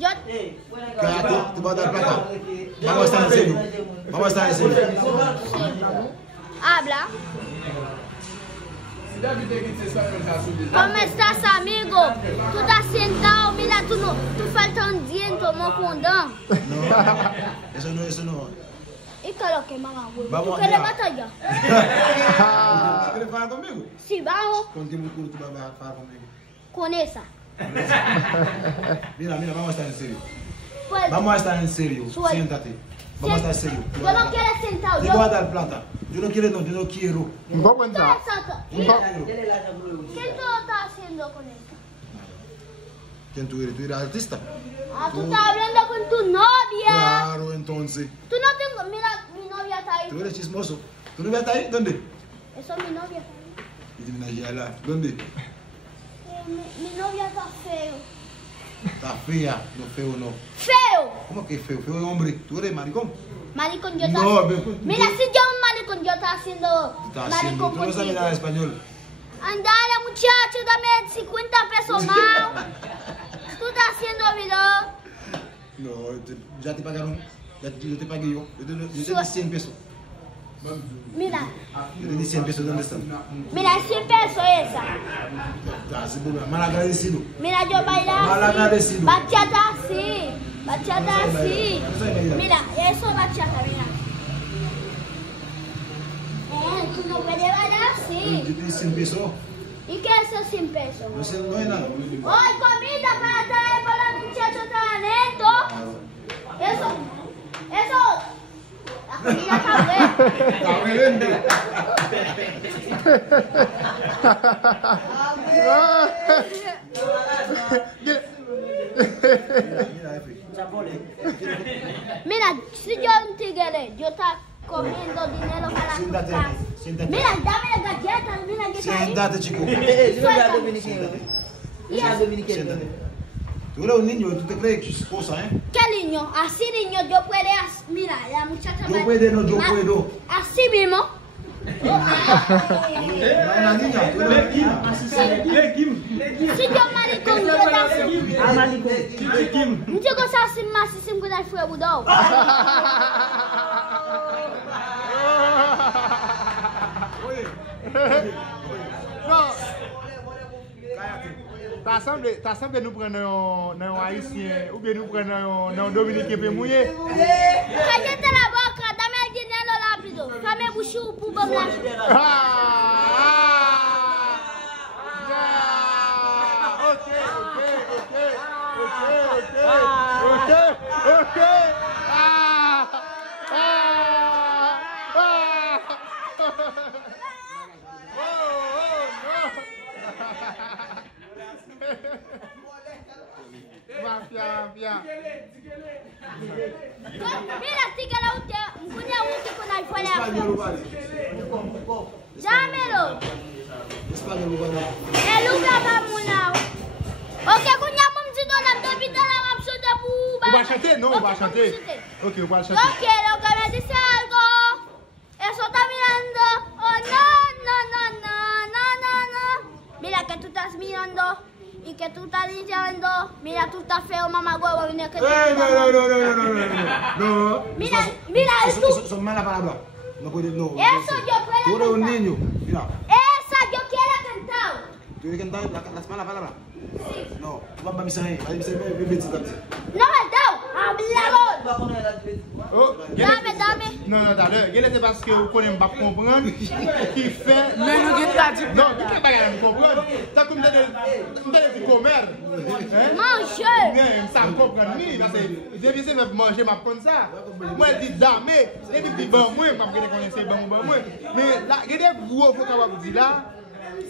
Cállate, tú vas a dar plata. Vamos a estar en serio. Vamos a estar en serio. Habla. ¿Cómo estás, amigo? Tú estás sentado, mira, tú falta un diente, mo condón. No, eso no. ¿Y qué es lo que mamá? Vamos ¿Tú quieres allá. batallar? ¿Tú quieres falar conmigo? Sí, vamos. ¿Con qué músculo tú vas a falar conmigo? Con esa. Mira, vamos a estar en serio. Pues, Vamos a estar en serio. Suelta. Siéntate. Vamos a estar en serio. Yo no quiero sentado. Te voy a dar plata. Yo no quiero, no, yo no quiero. Un poco en ça. Exacto. Yo no quiero. ¿Qué tú estás haciendo con eso? ¿Quién tú eres? ¿Tú eres artista? Ah, tú estás hablando con tu novia. Claro, entonces. Tú no tengo. Mira, mi novia está ahí. Tú eres chismoso. ¿Tu novia está ahí? ¿Dónde? Eso es mi novia. Y dime, Nayala, ¿dónde? Mi novia está feo. Está fea, no feo, no. ¡Feo! ¿Cómo que feo? Feo es hombre. ¿Tú eres maricón? Maricón, yo No, estaba. Mira, si yo un maricón, yo estaba haciendo ¿Qué estás haciendo? maricón Tú no sabes contigo. nada de español. Andale, muchacho, dame 50 pesos más. Tú estás haciendo video. No, ya te pagaron. Yo te pagué yo. Yo te di 100 pesos. Mira, Yo te di 100 pesos. ¿Dónde están? mira, 100 pesos esa. Mal agradecido. Mira, yo bailar Mal así. agradecido. Bachata así. Bachata así. Mira, eso es bachata, mira. Tú no puedes bailar Yo así. te di 100 pesos. ¿Y qué es eso 100 pesos? No sé, no es nada. ¡Hoy comida para traer para los muchachos talento! Eso. La comida está buena. Está bien. Mira, Efe. Mira, si yo un tigre, yo está comiendo dinero para Siéntate, casa. siéntate. Mira, dame las galletas, mira que está ahí. Siéntate, chico. Y eso, Siéntate. Tú eres un niño, tú te crees que es cosa, ¿eh? ¿qué niño? Así niño, yo puedo, mira, la muchacha Yo puedo, no, yo puedo. Así mismo. Una niña, tú eres una niña. Si yo maricón, yo así. Mucho cosa así más, si me da fue budao. Non. Ta semble nous prenons un haïtien ou bien nous prenons un dominicain pour mouiller. Cállate la boca, dame el dinero rápido. Dame buchu pour bon Ok. Mafia. Mira, sigue la usted. Mkunya uke kuna ifanya Español, hapo. vale. Dámelo. Español, vale. Eluga bamuna. Ok, kunya mumzido na mdobida la mamsode buba. On va chanter? Non, on va chanter. Ok, on va chanter. Yo quiero que me dice algo. Eso está mirando. Oh, no. Mira que tú estás mirando. Y que tú estás diciendo, mira, tú estás feo, mamá huevo, mira que tú No. Mira, Eso son malas palabras. No puedes, no. Eso yo puedo Tú eres un cantar. niño. Mira, Esa yo quiero cantar. ¿tú quieres cantar las malas palabras? Sí. No. Tú vas a mi saber. Vas a mi saber, No me da, habla. Oh, Dame. Non, d'ailleurs, c'est parce que vous connaissez pas comprendre qui fait. Non, nous ne pas dit. Non, vous ne pas comprendre. Ça comme vous avez du commerce. Manger. Mais ça me comprend ni parce que depuis c'est même manger m'a prendre ça. Moi je dis d'armée, et puis bon moi, pas que connaissez bon moi. Mais là, il y a des gros faut qu'on vous dire là.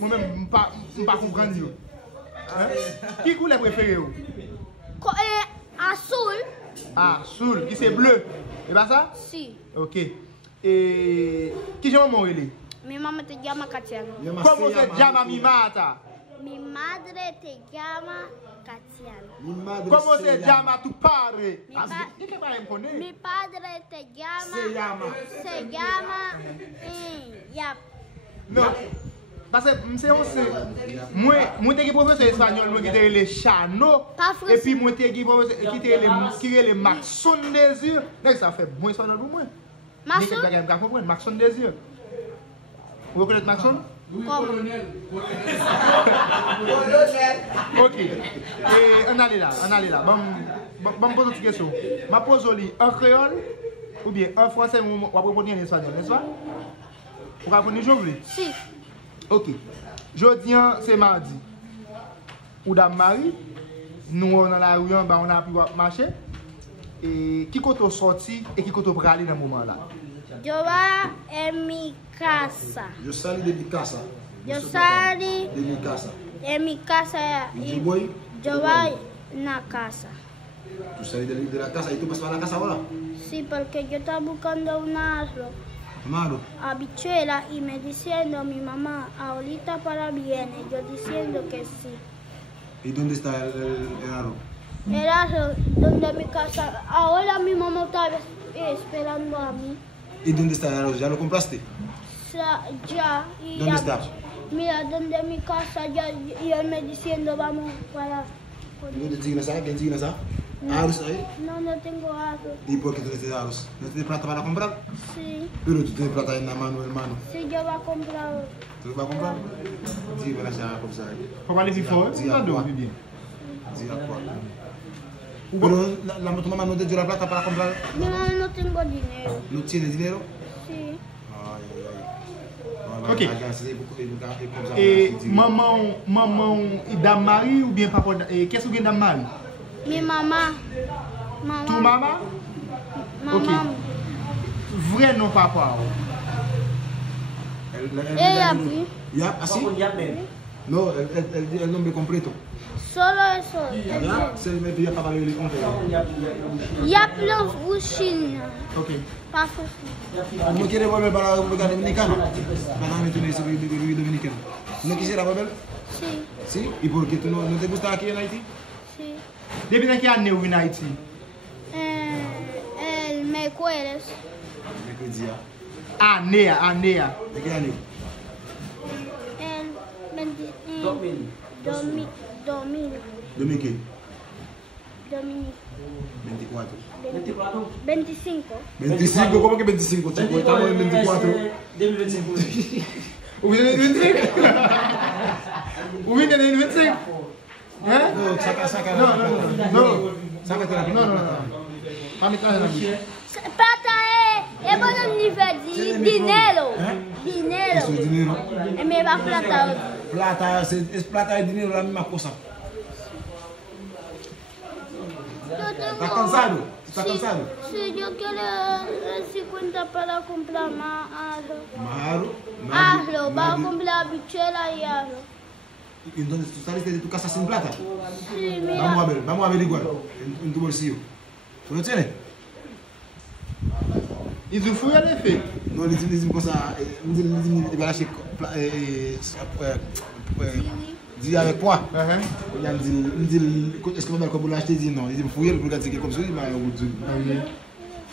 Moi même pas comprendre yo. Qui couleur préféré vous? Azul. Ah, soul, qui c'est bleu. Et pas ça? Si. Ok. Et qui j'aime mon relais? Mi mamá te llama Katiana. Comment c'est llama mi mata? Mi madre te llama Katiana. Comment c'est llama tu padre? Mi Ah, pa- c'est qui pas me connaît? Mi padre te llama. Se llama. Se llama. Yap. Non. parce que moi j'étais professeur espagnol, moi qui était les Chano, et puis moi j'étais professeur qui était les Maxon Désir. Ça fait bon espagnol pour moi. Maxon? Maxon Désir. Vous reconnaissez Maxon? Ok. Et on allait là. Bon, me pose une question. Je pose en créole ou bien en français ou on va répondre en espagnol, n'est-ce pas? Vous répondez aujourd'hui? Si. Ok. Jeudi, c'est mardi. Ou dame Marie, nous on dans la rue, on a pu marcher. Et qui compte sorti et qui compte aller dans ce moment-là? Yo va en mi casa. Yo salí de mi casa. Yo salí de mi casa. en mi casa Y y voy. yo voy a casa. Tú salí de la casa y tú vas para la casa ahora. Sí, porque yo estaba buscando un arroz, Amaro. habichuela y me diciendo mi mamá, ahorita para viene, yo diciendo que sí. ¿Y dónde está el arroz? El arroz donde mi casa, ahora mi mamá está esperando a mí. ¿Y dónde está el arroz? ¿Ya lo compraste? Ya. Y ¿Dónde está? Mira, donde mi casa, ya, y él me diciendo vamos para... ¿Y dónde tienes ahí? ¿Quién tienes ahí? ¿Arroz ahí? No tengo arroz. ¿Y por qué tú tienes arroz? ¿No tienes plata para comprar? Sí, Pero tú tienes plata en la mano, hermano. sí, yo voy a comprar. ¿Tú vas a comprar? Sí, voilà, c'est comme ça. Faut parler plus fort, Dis à pas quoi? d'eau, bien. Dis à quoi? Pero tu mamá no te dio la plata para comprar. No tengo dinero. ¿No tienes dinero? Sí. Ok. Et maman dame Marie ou bien papa, qu'est-ce que vous avez dame Marie? Mi mamá. Tu maman? Mamá. Vrai non papa. Ella aquí. ¿Ya? ¿Así? No, el nombre completo. Solo eso. ¿Ya? Se me pide para el completo. Ya plus Uchina. Ok. Paso. ¿No quiere volver para la República Dominicana? Para mí tú me dices República Dominicana. ¿No quisiera volver? Sí, ¿Sí? ¿Y por qué tú no te gusta aquí en Haití? sí. Depuis quelle année vous venez en Haïti? El me cueres. ¿De qué día? Année. ¿De qué año? El 2000. 2000 qué? 24. 25. 25, ¿cómo que 25? Chico, estamos en 24. 2025. Vous venez de 25? Vous venez de 25? Hein? No, saca. Non. Sácate la Non. Pas mettre la bouche. Plata es buen nivel de dinero. Dinero. Eso es dinero. Me va plata. Plata, es plata y dinero la misma cosa. ¿Estás cansado? ¿Estás cansado? Sí, yo quiero 50 para comprar más arroz. Arroz, va a comprar habichuela y arroz. ¿Y entonces tú saliste de tu casa sin plata? Sí, mira. Vamos a averiguar en tu bolsillo. ¿Tú lo tienes? Ils ont fouillé les faits. No, le dicen cosas, le va a lâcher dit avec quoi? Il dit, est-ce que vous voulez acheter? Il dit non. Il dit, fouiller pour regarder comme ça, il m'a dit.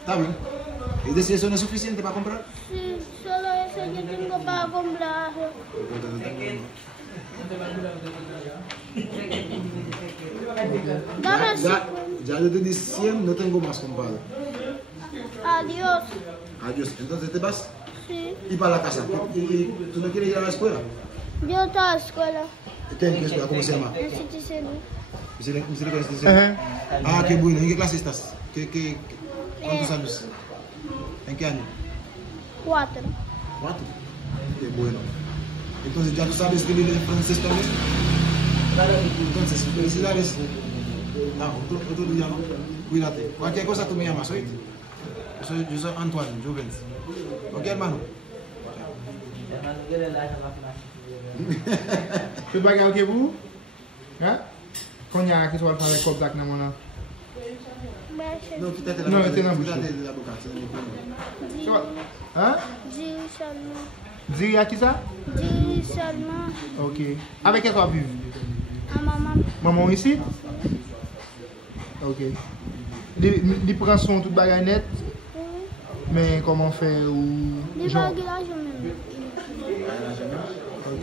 Está bien. ¿Y de si eso no es suficiente para comprar? Sí, solo eso yo tengo para comprar arroz. Dame 50. Ya yo te di 100, no tengo más, compadre. Adiós. Adiós. Entonces te vas Sí. y para la casa. ¿Y tú no quieres ir a la escuela? Yo estoy a la escuela. ¿Qué escuela? ¿Cómo se llama? En Citizen. Ah, qué bueno. ¿En qué clase estás? ¿Cuántos años? ¿En qué año? 4. 4. Qué bueno. Entonces, ¿ya tú sabes escribir en francés también? Entonces, felicidades. No, otro día, ¿no? Cuídate. Cualquier cosa tú me llamas, ¿oíste? Yo soy Antoine, Juvens. ¿Ok, hermano? Tu vas gagner vous? Hein? Quand il y a quelque chose à faire avec le Kodak, non? No, quítate la No, boca. este no es Quítate mucho. la boca. Hein? Dis seulement. Dis à qui ça? Dis seulement Ok. Avec qui tu as vu? à maman. Maman ici? Ok. Il prend son tout bagage net, mais comment faire ou... Dis genre- bagages même. Ok.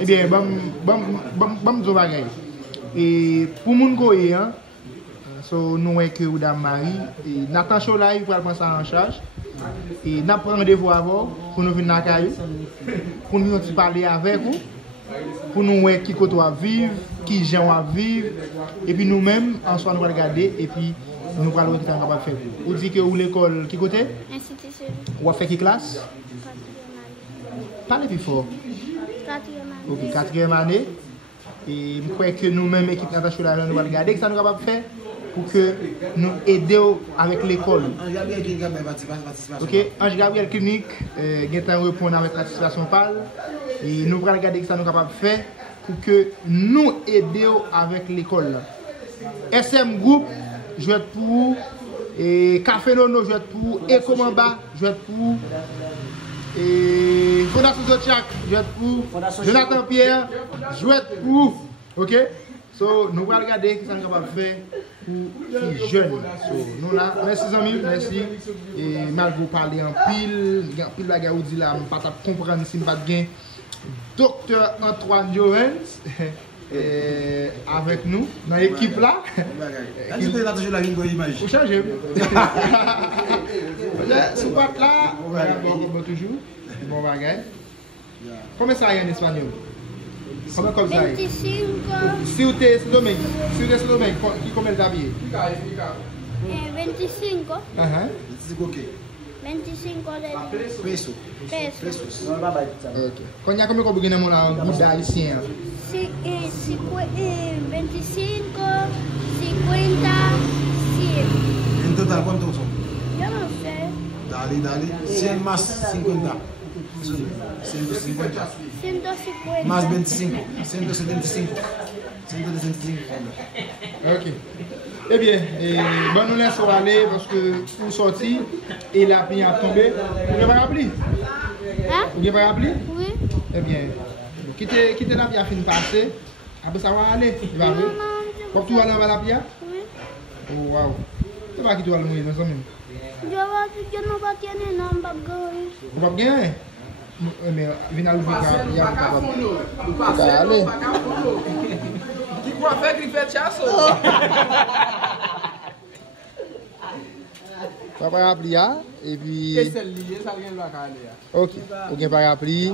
Eh bien, bam zo bagay. Et pour moun koye, hein, so nous que ou dame Marie, et Nathan Chola, il faut prendre ça en charge. Et n'a prend rendez-vous avant pour nous venir dans caillou, pour nous parler avec vous, pour nous voir qui côté à vivre, qui gens à vivre, et puis nous-mêmes, en soi nous allons regarder, et puis nous allons voir ce qu'on est capable de faire. Vous dites que où l'école, qui côté? Institution. Ou a fait qui classe? Parlez plus fort. 4e année. Ok, 4e année. Et je crois que nous-mêmes, équipe Nathan Chola, nous allons regarder ce qu'on est capable de faire pour que nous aidions avec l'école. Ok, Ange Gabriel Clinique, nous répondre avec la situation pâle. Et nous allons regarder ce que nous sommes capables de faire pour que nous aidions avec l'école. SM Group, je vais être pour. Et Café Nono, je vais être pour. Ekomamba, je vais être pour. Et Fondation Zotiak, je vais être pour. Jonathan Pierre, je vais être pour. Ok? So, nous allons regarder ce que nous sommes capables de faire pour les jeunes. So, nous là, merci amis, merci. Et malgré parler en pile la gars dit là, je ne peux pas comprendre si je ne pas bien. Docteur Antoine Joens avec nous dans l'équipe là. Vous changez. Ce pas là, bon toujours. Bon bagage. Combien ça y est en espagnol? Combien comme ça? 25. Si vous êtes ce domaine, qui combien d'habillés? 25. 25 de Pesos. Ok. Quand il y a combien de gens dans le groupe haïtien? 25, 50, 100. En total, ¿cuántos son? Yo no sé. Dale. 100 más 50. 150. 150. Más 25. 175. 175. Ok. Eh bien, bon, nous laissons aller parce que pour sortir, et la pluie a tombé. Vous n'avez pas rappelé? Hein? Vous n'avez pas rappelé? Oui. Eh bien, quittez la pluie a fini de passer. Après ça va aller. Il va arriver. Quand tu vas aller à la pluie? Oui. Oh, waouh. Tu vas quitter le mouiller, mes amis. Yo no va a tener nada gagawin. Vous ne pouvez pas gagner? Mais venez à l'oublier. Il y a un peu. Allez. Qui croit faire griffette chasse? Pas parapluie et puis. Qu'est-ce que c'est lié? Ça vient de la calle. Ok, ok, parapluie.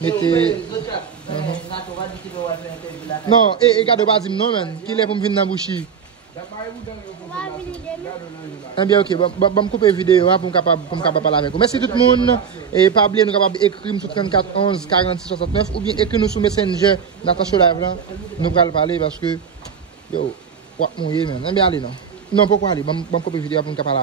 Mettez. Non, et garde pas dire non, man. Qui est pour me venir dans la bouche? Eh bien, ok, je vais couper la vidéo pour me capable parler avec vous. Merci tout le monde. Et pas oublier, nous sommes capables d'écrire sur 34 11 46 69 ou bien écrire nous sur Messenger Nathan Chola Live. Nous allons parler parce que. Yo, what mouiller, man. Eh bien, allez, non. Non, pourquoi aller? Je vais couper la vidéo pour me capable parler avec vous.